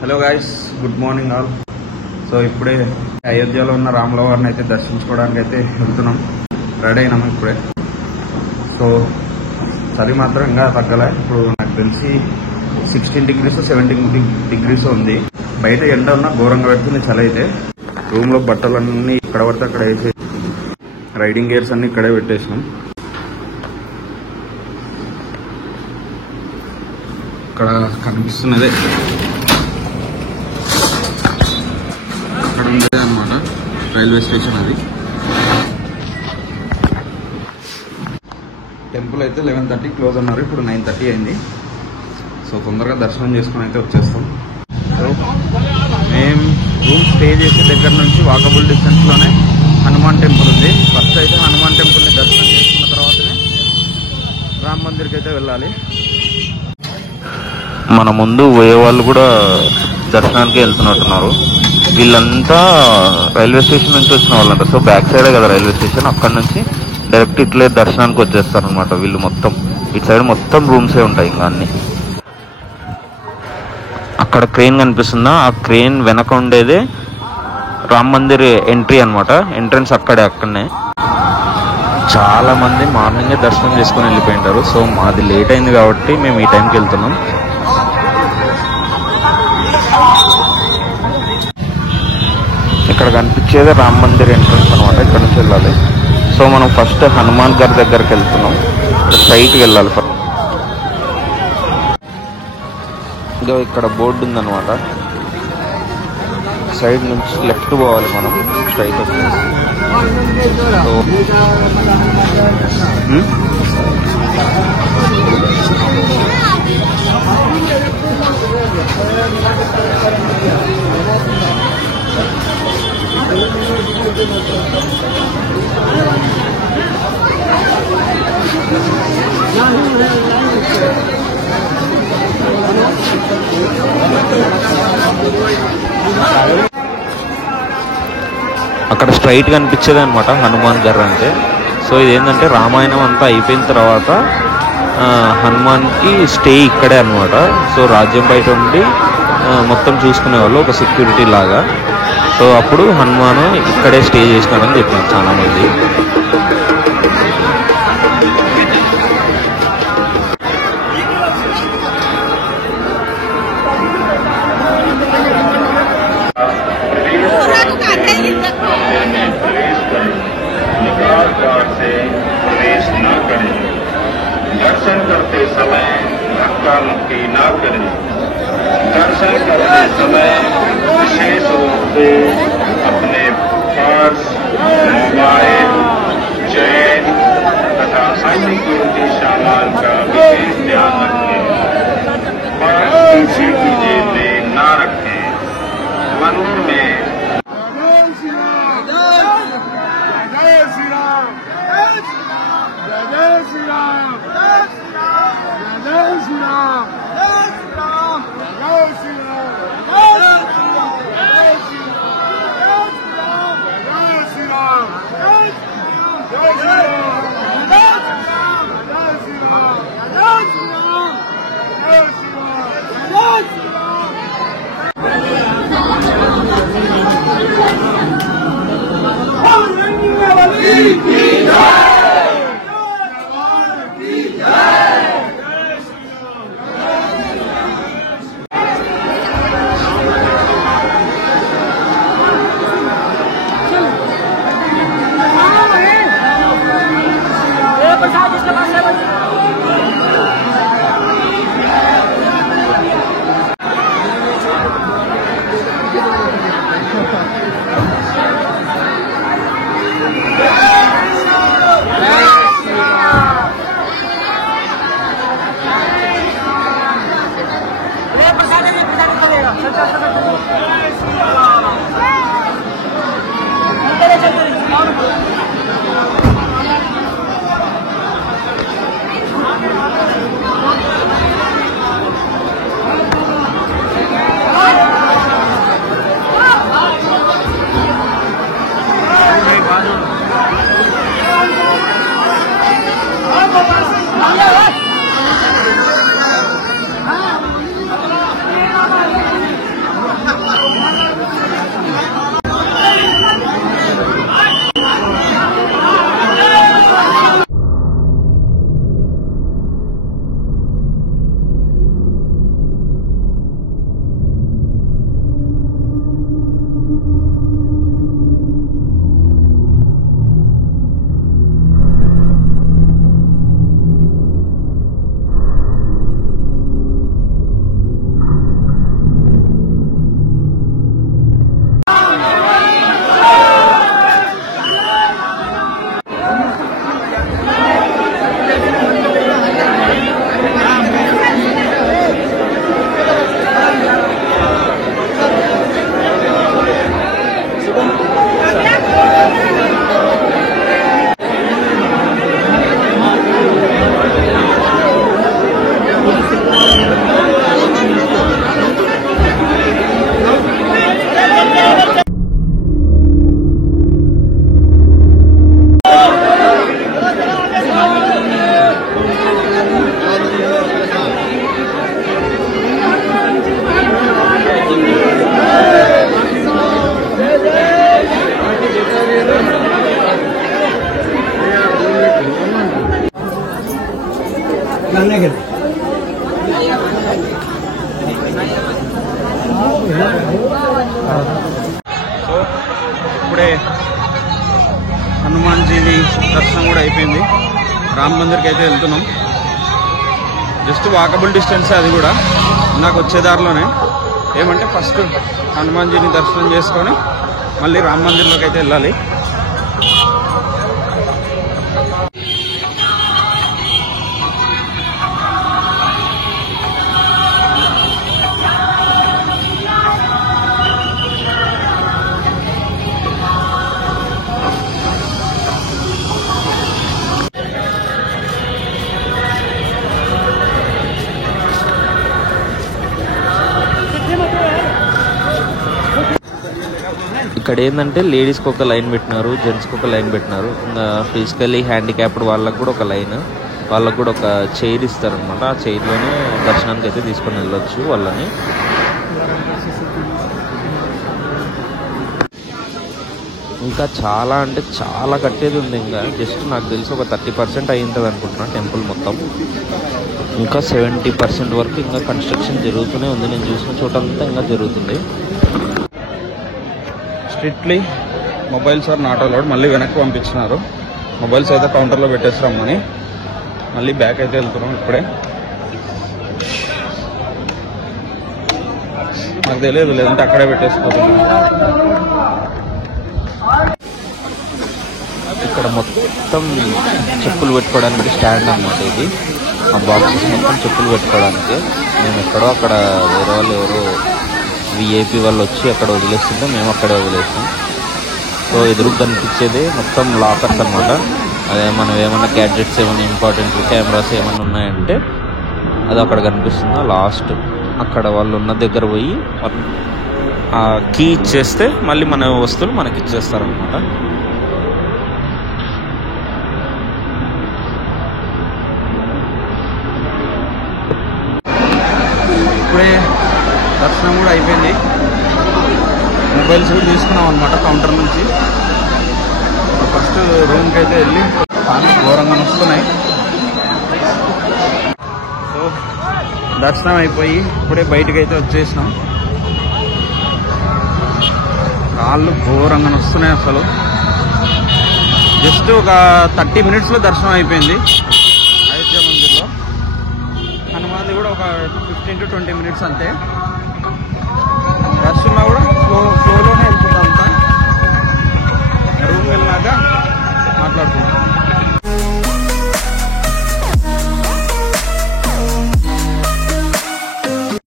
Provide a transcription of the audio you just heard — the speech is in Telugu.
Hello guys, good morning all. So ఇప్పుడే అయోధ్యలో ఉన్న రాముల వారిని అయితే దర్శించుకోవడానికి అయితే వెళ్తున్నాం. రెడీ అయినాము ఇప్పుడే. సో చలి మాత్రం ఇంకా తగ్గలే. ఇప్పుడు నాకు తెలిసి 16 degrees 17 degrees ఉంది. బయట ఎండ ఉన్న ఘోరంగా పెడుతుంది చలి అయితే. రూమ్లో బట్టలన్నీ ఇక్కడ పడితే అక్కడ వేసి, రైడింగ్ గేర్స్ అన్ని ఇక్కడే పెట్టేసినాం. ఇక్కడ కనిపిస్తున్నదే అక్కడ ఉండేది అనమాట రైల్వే స్టేషన్. అది టెంపుల్ అయితే 11:30 క్లోజ్ అన్నారు. ఇప్పుడు 9:30 అయింది. సో తొందరగా దర్శనం చేసుకుని అయితే వచ్చేస్తాం. సో మేము రూమ్ స్టే చేసే దగ్గర నుంచి వాకబుల్ డిస్టెన్స్లోనే హనుమాన్ టెంపుల్ ఉంది. ఫస్ట్ అయితే హనుమాన్ టెంపుల్ని దర్శనం చేసుకున్న తర్వాతనే రామ్ మందిర్కి అయితే వెళ్ళాలి. మన ముందు పోయే వాళ్ళు కూడా దర్శనానికి వెళ్తున్నట్టున్నారు. వీళ్ళంతా రైల్వే స్టేషన్ నుంచి వచ్చిన వాళ్ళంట. సో బ్యాక్ సైడే కదా రైల్వే స్టేషన్, అక్కడ నుంచి డైరెక్ట్ ఇట్లే దర్శనానికి వచ్చేస్తారు అనమాట వీళ్ళు. మొత్తం ఇటు సైడ్ మొత్తం రూమ్సే ఉంటాయి. ఇంకా అన్ని అక్కడ క్రెయిన్ కనిపిస్తుందా, ఆ క్రెయిన్ వెనక ఉండేదే రామ్ మందిర్ ఎంట్రీ అనమాట. ఎంట్రన్స్ అక్కడనే. చాలా మంది మార్నింగే దర్శనం చేసుకుని వెళ్ళిపోయింటారు. సో మాది లేట్ అయింది కాబట్టి మేము ఈ టైంకి వెళ్తున్నాం. ఇక్కడ కనిపించేదే రామ్ మందిర్ ఎంట్రన్స్ అనమాట. ఇక్కడ నుంచి వెళ్ళాలి. సో మనం ఫస్ట్ హనుమాన్ గారి దగ్గరికి వెళ్తున్నాం. స్ట్రైట్కి వెళ్ళాలి. ఇదో ఇక్కడ బోర్డు ఉందన్నమాట. సైడ్ నుంచి లెఫ్ట్ పోవాలి మనం. స్ట్రైట్ వచ్చేసి అక్కడ స్ట్రైట్ కనిపించేది అనమాట హనుమాన్ గారు అంటే. సో ఇదేంటంటే రామాయణం అంతా అయిపోయిన తర్వాత హనుమాన్కి స్టే ఇక్కడే అనమాట. సో రాజ్యం బయట ఉండి మొత్తం చూసుకునే వాళ్ళు, ఒక సెక్యూరిటీ లాగా. సో అప్పుడు హనుమాన్ ఇక్కడే స్టే చేసినారని చెప్పారు చాలా మంది. दर्शन करते समय धक्का मुक्की न करें। दर्शन करते समय विशेष रूप से अपने पर्स, मोबाइल, चेन तथा अन्य कीमती सामान का विशेष ध्यान रखें। पर्स किसी की जेब में न रखें। मंदिर में రామ్ మందిర్కి అయితే వెళ్తున్నాం. జస్ట్ వాకబుల్ డిస్టెన్స్, అది కూడా నాకు వచ్చే దారిలోనే. ఏమంటే ఫస్ట్ హనుమాన్జీని దర్శనం చేసుకొని మళ్ళీ రామ్ మందిర్లోకి అయితే వెళ్ళాలి. ఇక్కడ ఏంటంటే లేడీస్కి ఒక లైన్ పెట్టినారు, జెంట్స్కి ఒక లైన్ పెట్టినారు. ఇంకా ఫిజికల్లీ హ్యాండిక్యాప్డ్ వాళ్ళకు కూడా ఒక లైన్, వాళ్ళకు కూడా ఒక చైర్ ఇస్తారనమాట. ఆ చైర్లోనే దర్శనానికి అయితే తీసుకొని వెళ్ళొచ్చు వాళ్ళని. ఇంకా చాలా అంటే చాలా కట్టేది ఉంది. ఇంకా జస్ట్ నాకు తెలిసి ఒక 30% అయి ఉంటుంది అనుకుంటున్నా టెంపుల్ మొత్తం. ఇంకా 70% వరకు ఇంకా కన్స్ట్రక్షన్ జరుగుతూనే ఉంది. నేను చూసిన చోటంతా ఇంకా జరుగుతుంది. Strictly mobiles are not allowed. మళ్ళీ వెనక్కి పంపించినారు. మొబైల్స్ అయితే కౌంటర్లో పెట్టేస్తామని మళ్ళీ బ్యాక్ అయితే వెళ్తున్నాం. ఇప్పుడే నాకు తెలియదు, లేదంటే అక్కడే పెట్టేసిపోతున్నాం. ఇక్కడ మొత్తం చెప్పులు పెట్టుకోవడానికి స్టాండ్ అన్నమాట ఇది. ఆ బాక్సెస్ మొత్తం చెప్పులు పెట్టుకోవడానికి. మేము ఎక్కడో అక్కడ వేరే వాళ్ళు ఎవరో విఐపి వాళ్ళు వచ్చి అక్కడ వదిలేస్తుంటే మేము అక్కడే వదిలేసాం. సో ఎదురుగా కనిపించేది మొత్తం లాకర్స్ అనమాట. అదే మనం ఏమన్నా గ్యాడ్జెట్స్ ఏమైనా ఇంపార్టెంట్ కెమెరాస్ ఏమైనా ఉన్నాయంటే అది అక్కడ కనిపిస్తుందా లాస్ట్. అక్కడ వాళ్ళు ఉన్న దగ్గర పోయి ఆ కీ ఇచ్చేస్తే మళ్ళీ మన వస్తువులు మనకి ఇచ్చేస్తారనమాట. ఇప్పుడే దర్శనం కూడా అయిపోయింది. మొబైల్స్ కూడా తీసుకున్నాం అనమాట కౌంటర్ నుంచి. ఫస్ట్ రూమ్కి అయితే వెళ్ళి పాలు ఘోరంగా వస్తున్నాయి. సో దర్శనం అయిపోయి ఇప్పుడే బయటకు అయితే వచ్చేసినాం. కాళ్ళు ఘోరంగా వస్తున్నాయి అసలు. జస్ట్ ఒక 30 minutesలో దర్శనం అయిపోయింది అయోధ్య మందిర్లో. హనుమాన్ది కూడా ఒక 15 to 20 minutes అంతే. దర్శనం కూడా ఫ్లోలోనే వెళ్తుందా అంతా. రూమ్ వెళ్ళినాక మాట్లాడుతున్నాం.